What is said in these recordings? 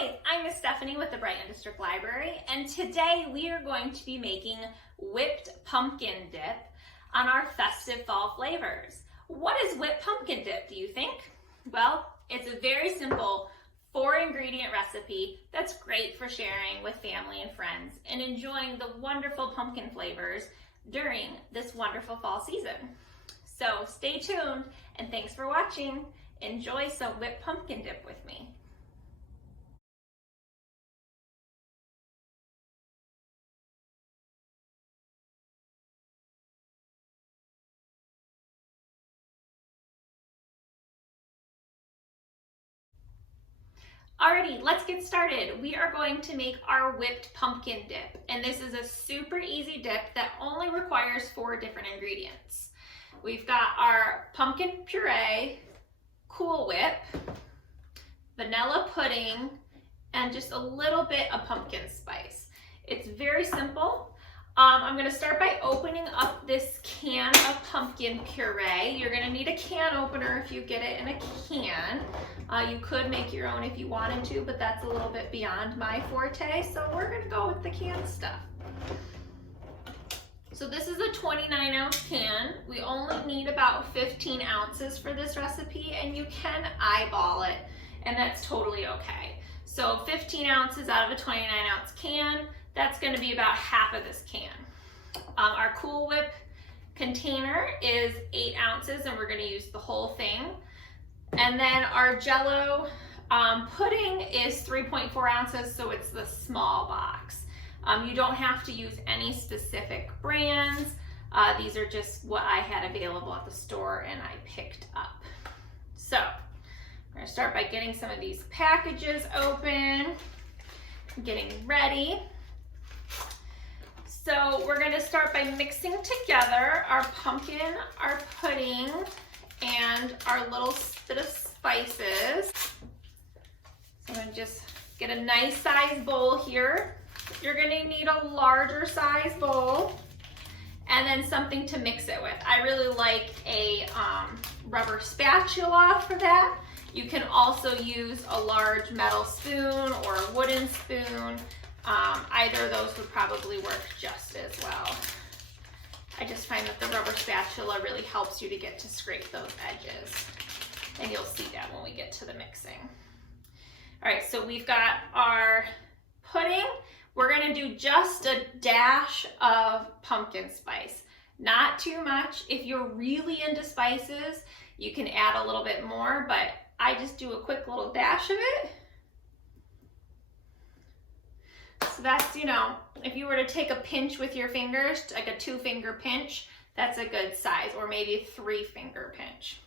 Hi, I'm Miss Stephanie with the Brighton District Library, and today we are going to be making whipped pumpkin dip on our festive fall flavors. What is whipped pumpkin dip, do you think? Well, it's a very simple 4-ingredient recipe that's great for sharing with family and friends and enjoying the wonderful pumpkin flavors during this wonderful fall season. So stay tuned and thanks for watching. Enjoy some whipped pumpkin dip with me. Alrighty, let's get started. We are going to make our whipped pumpkin dip, and this is a super easy dip that only requires 4 different ingredients. We've got our pumpkin puree, Cool Whip, vanilla pudding, and just a little bit of pumpkin spice. It's very simple. I'm going to start by opening up this can of pumpkin puree. You're going to need a can opener if you get it in a can. You could make your own if you wanted to, but that's a little bit beyond my forte, so we're going to go with the canned stuff. So this is a 29-ounce can. We only need about 15 ounces for this recipe, and you can eyeball it, and that's totally okay. So 15 ounces out of a 29-ounce can, that's going to be about half of this can. Our Cool Whip container is 8 ounces, and we're going to use the whole thing. And then our Jello pudding is 3.4 ounces, so it's the small box. You don't have to use any specific brands. These are just what I had available at the store and I picked up. So we're going to start by getting some of these packages open, getting ready. So we're going to start by mixing together our pumpkin, our pudding, and our little bit of spices. So I'm going to just get a nice size bowl here. You're going to need a larger size bowl and then something to mix it with. I really like a rubber spatula for that. You can also use a large metal spoon or a wooden spoon. Either of those would probably work just as well. I just find that the rubber spatula really helps you to get to scrape those edges. And you'll see that when we get to the mixing. All right, so we've got our pudding. We're gonna do just a dash of pumpkin spice. Not too much. If you're really into spices, you can add a little bit more, but I just do a quick little dash of it. So that's, you know, if you were to take a pinch with your fingers, like a 2-finger pinch, that's a good size, or maybe a 3-finger pinch.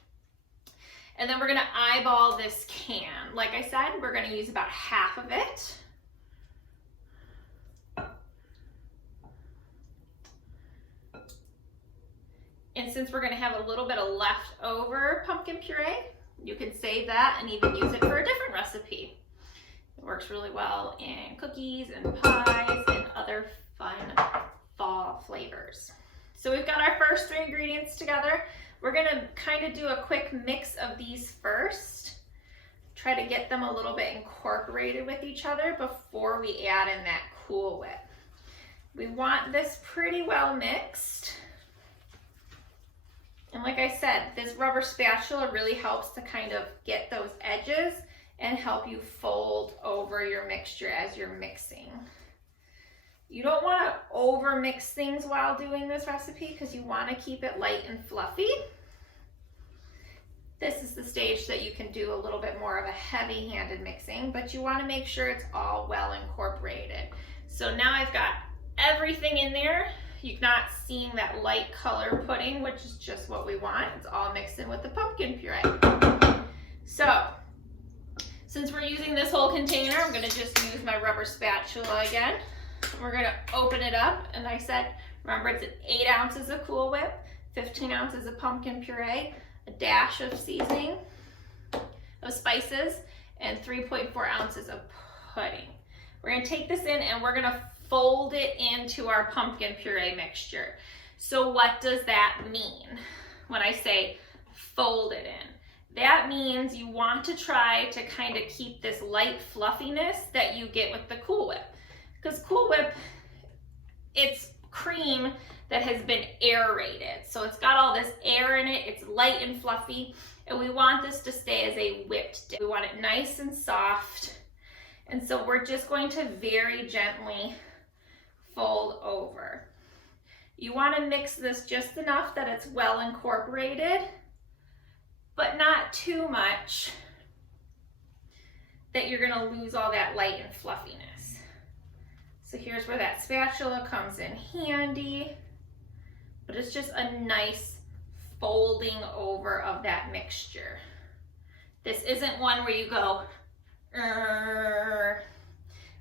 And then we're gonna eyeball this can. Like I said, we're gonna use about half of it. And since we're gonna have a little bit of leftover pumpkin puree, you can save that and even use it for a different recipe. It works really well in cookies and pies and other fun fall flavors. So we've got our first 3 ingredients together. We're gonna kind of do a quick mix of these first. Try to get them a little bit incorporated with each other before we add in that Cool Whip. We want this pretty well mixed. And like I said, this rubber spatula really helps to kind of get those edges and help you fold over your mixture as you're mixing. You don't want to over mix things while doing this recipe because you want to keep it light and fluffy. This is the stage that you can do a little bit more of a heavy-handed mixing, but you want to make sure it's all well incorporated. So now I've got everything in there. You're not seeing that light color pudding, which is just what we want. It's all mixed in with the pumpkin puree. So, since we're using this whole container, I'm gonna just use my rubber spatula again. We're gonna open it up, and I said, remember it's 8 ounces of Cool Whip, 15 ounces of pumpkin puree, a dash of seasoning, of spices, and 3.4 ounces of pudding. We're gonna take this in and we're gonna fold it into our pumpkin puree mixture. So what does that mean when I say fold it in? that means you want to try to kind of keep this light fluffiness that you get with the Cool Whip. Because Cool Whip, it's cream that has been aerated. So it's got all this air in it, it's light and fluffy, and we want this to stay as a whipped dip. We want it nice and soft. And so we're just going to very gently fold over. You want to mix this just enough that it's well incorporated, but not too much that you're going to lose all that light and fluffiness. So here's where that spatula comes in handy, but it's just a nice folding over of that mixture. This isn't one where you go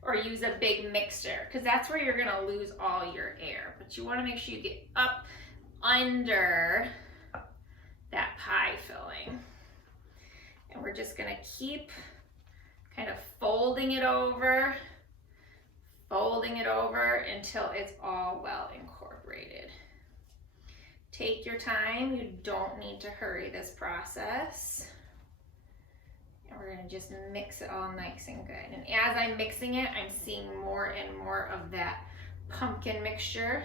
or use a big mixer, because that's where you're gonna lose all your air. But you wanna make sure you get up under that pie filling. And we're just gonna keep kind of folding it over until it's all well incorporated. Take your time, you don't need to hurry this process. And we're gonna just mix it all nice and good. And as I'm mixing it, I'm seeing more and more of that pumpkin mixture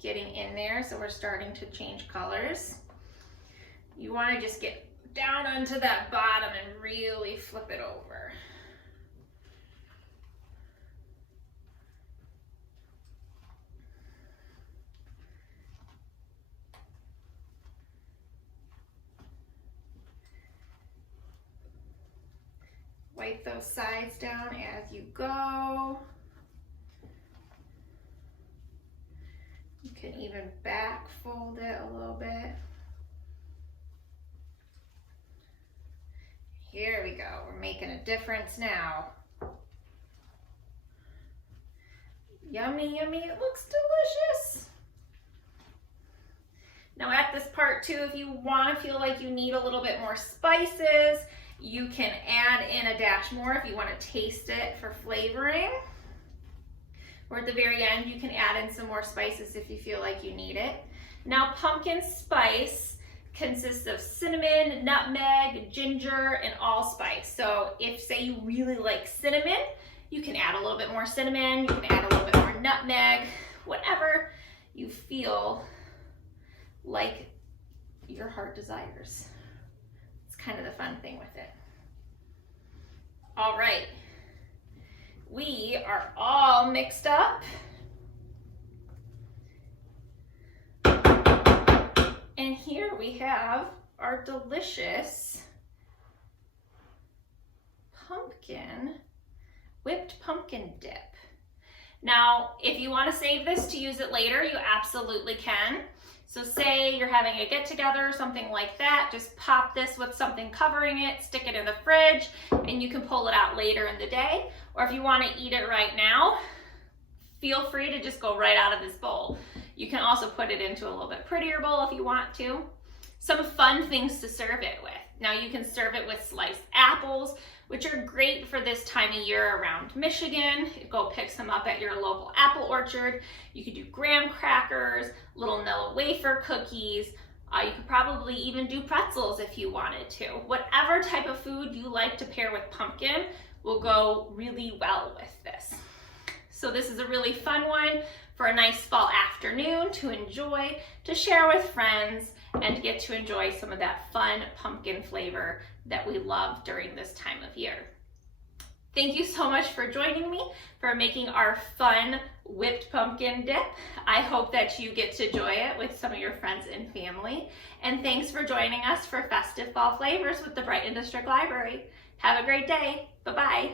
getting in there. So we're starting to change colors. You wanna just get down onto that bottom and really flip it over. Wipe those sides down as you go. You can even back fold it a little bit. Here we go, we're making a difference now. Yummy, yummy, it looks delicious. Now at this part too, if you want to feel like you need a little bit more spices, you can add in a dash more if you want to taste it for flavoring. Or at the very end, you can add in some more spices if you feel like you need it. Now, pumpkin spice consists of cinnamon, nutmeg, ginger, and allspice. So if, say, you really like cinnamon, you can add a little bit more cinnamon, you can add a little bit more nutmeg, whatever you feel like your heart desires. Kind of the fun thing with it. All right, we are all mixed up. And here we have our delicious whipped pumpkin dip. Now, if you want to save this to use it later, you absolutely can. So say you're having a get together or something like that, just pop this with something covering it, stick it in the fridge, and you can pull it out later in the day. Or if you want to eat it right now, feel free to just go right out of this bowl. You can also put it into a little bit prettier bowl if you want to. Some fun things to serve it with. Now you can serve it with sliced apples, which are great for this time of year around Michigan. Go pick some up at your local apple orchard. You could do graham crackers, little Nilla wafer cookies. You could probably even do pretzels if you wanted to. Whatever type of food you like to pair with pumpkin will go really well with this. So this is a really fun one for a nice fall afternoon to enjoy, to share with friends, and get to enjoy some of that fun pumpkin flavor that we love during this time of year. Thank you so much for joining me for making our fun whipped pumpkin dip. I hope that you get to enjoy it with some of your friends and family. And thanks for joining us for Festive Fall Flavors with the Brighton District Library. Have a great day. Bye-bye.